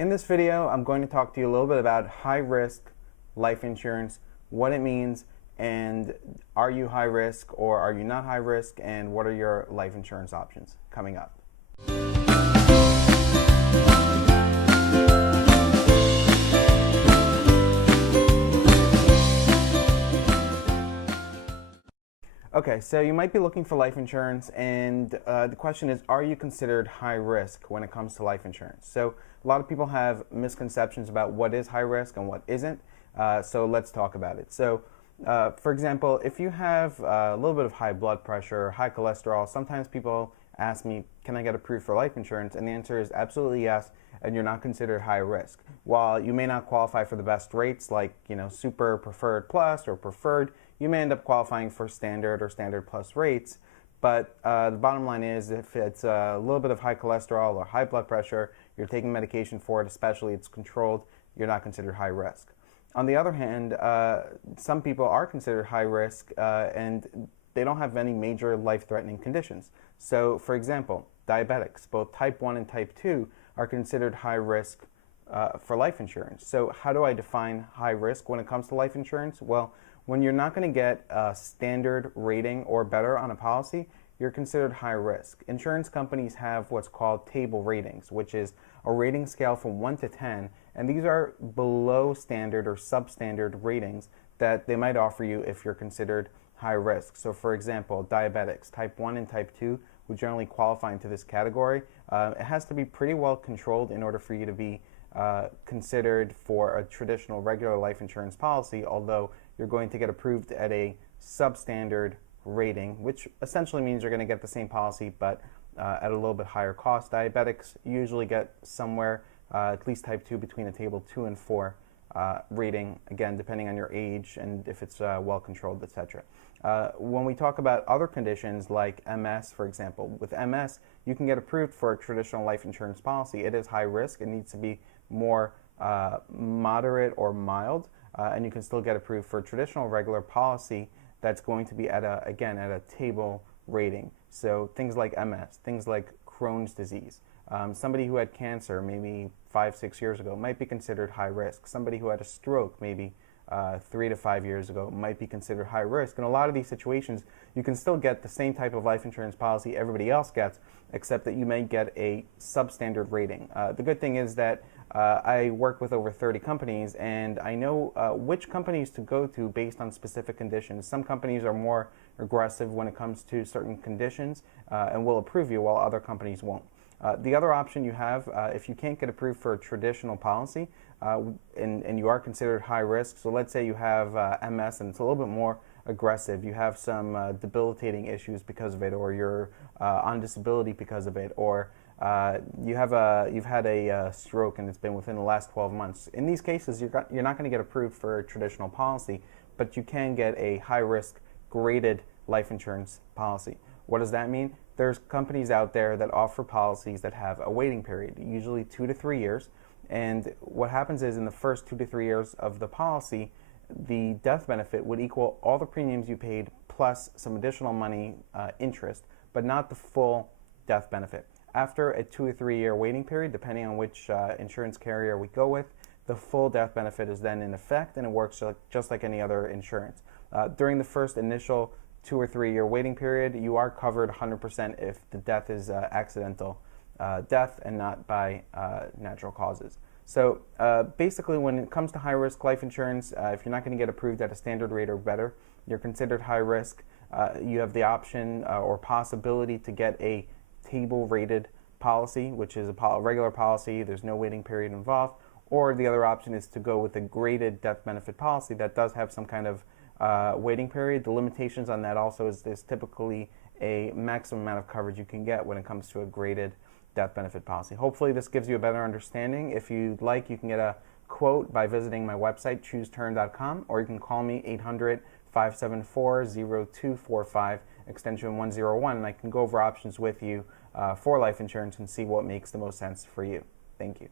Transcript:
In this video, I'm going to talk to you a little bit about high-risk life insurance, what it means, and are you high risk or are you not high risk, and what are your life insurance options coming up. Okay, so you might be looking for life insurance, and the question is, are you considered high risk when it comes to life insurance? So a lot of people have misconceptions about what is high risk and what isn't, so let's talk about it. So for example, if you have a little bit of high blood pressure, high cholesterol, sometimes people ask me, can I get approved for life insurance? And the answer is absolutely yes, and you're not considered high risk. While you may not qualify for the best rates like, super preferred plus or preferred, you may end up qualifying for standard or standard plus rates. But the bottom line is, if it's a little bit of high cholesterol or high blood pressure, you're taking medication for it, especially it's controlled, you're not considered high risk. On the other hand, some people are considered high risk and they don't have any major life-threatening conditions. So, for example, diabetics, both type 1 and type 2, are considered high risk for life insurance. So how do I define high risk when it comes to life insurance? Well, when you're not going to get a standard rating or better on a policy, you're considered high risk. Insurance companies have what's called table ratings, which is a rating scale from 1 to 10, and these are below standard or substandard ratings that they might offer you if you're considered high risk. So for example, diabetics, type 1 and type 2, who generally qualify into this category, it has to be pretty well controlled in order for you to be considered for a traditional regular life insurance policy, although you're going to get approved at a substandard rating, which essentially means you're going to get the same policy but at a little bit higher cost. Diabetics usually get somewhere, at least type 2, between a table 2 and 4 rating, again, depending on your age and if it's well controlled, etc. When we talk about other conditions like MS, for example, with MS, you can get approved for a traditional life insurance policy. It is high risk. It needs to be more moderate or mild, and you can still get approved for a traditional regular policy that's going to be at a table rating. So things like MS, things like Crohn's disease. Somebody who had cancer maybe 5-6 years ago might be considered high risk. Somebody who had a stroke maybe 3 to 5 years ago might be considered high risk. In a lot of these situations, you can still get the same type of life insurance policy everybody else gets, except that you may get a substandard rating. The good thing is that I work with over 30 companies, and I know which companies to go to based on specific conditions. Some companies are more aggressive when it comes to certain conditions and will approve you, while other companies won't. The other option you have, if you can't get approved for a traditional policy and you are considered high risk, so let's say you have MS and it's a little bit more aggressive, you have some debilitating issues because of it, or you're on disability because of it, or you've had a stroke and it's been within the last 12 months. In these cases, you're not going to get approved for a traditional policy, but you can get a high-risk graded life insurance policy. What does that mean? There's companies out there that offer policies that have a waiting period, usually 2 to 3 years, and what happens is in the first 2 to 3 years of the policy, the death benefit would equal all the premiums you paid plus some additional money, interest, but not the full death benefit. After a 2 or 3 year waiting period, depending on which insurance carrier we go with, the full death benefit is then in effect, and it works just like any other insurance. During the first initial 2 or 3 year waiting period, you are covered 100% if the death is accidental death and not by natural causes. So basically, when it comes to high risk life insurance, if you're not going to get approved at a standard rate or better, you're considered high risk. You have the option or possibility to get a table rated policy, which is a regular policy, there's no waiting period involved, or the other option is to go with a graded death benefit policy that does have some kind of waiting period. The limitations on that also is there's typically a maximum amount of coverage you can get when it comes to a graded death benefit policy. Hopefully this gives you a better understanding. If you'd like, you can get a quote by visiting my website, chooseterm.com, or you can call me 800-574-0245, extension 101, and I can go over options with you for life insurance and see what makes the most sense for you. Thank you.